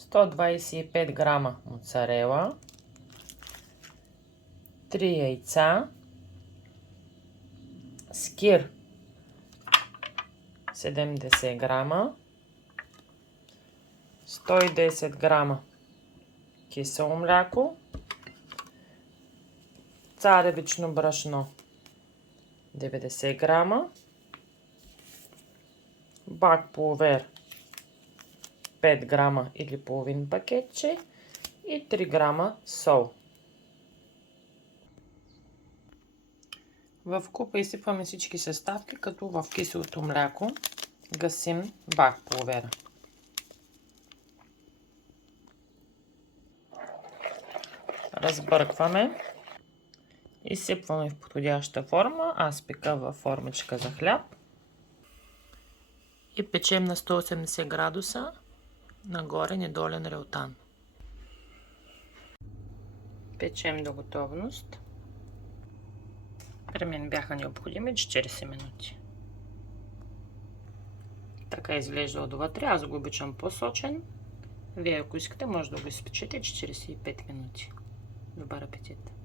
125 грама моцарела, 3 яйца, скир 70 грама, 110 грама кисело мляко, царевично брашно 90 грама, бак пулвер 5 грама или половин пакетче и 3 грама сол. В купа изсипваме всички съставки, като в киселото мляко гасим бак пулвера. Разбъркваме. Изсипваме в подходяща форма. Аз пека във формичка за хляб. И печем на 180 градуса нагоре недолен реотан. Печем до готовност. При мен бяха необходими 40 минути. Така изглежда отвътре. Аз го обичам по-сочен. Вие, ако искате, може да го изпечете 45 минути. Добър апетит!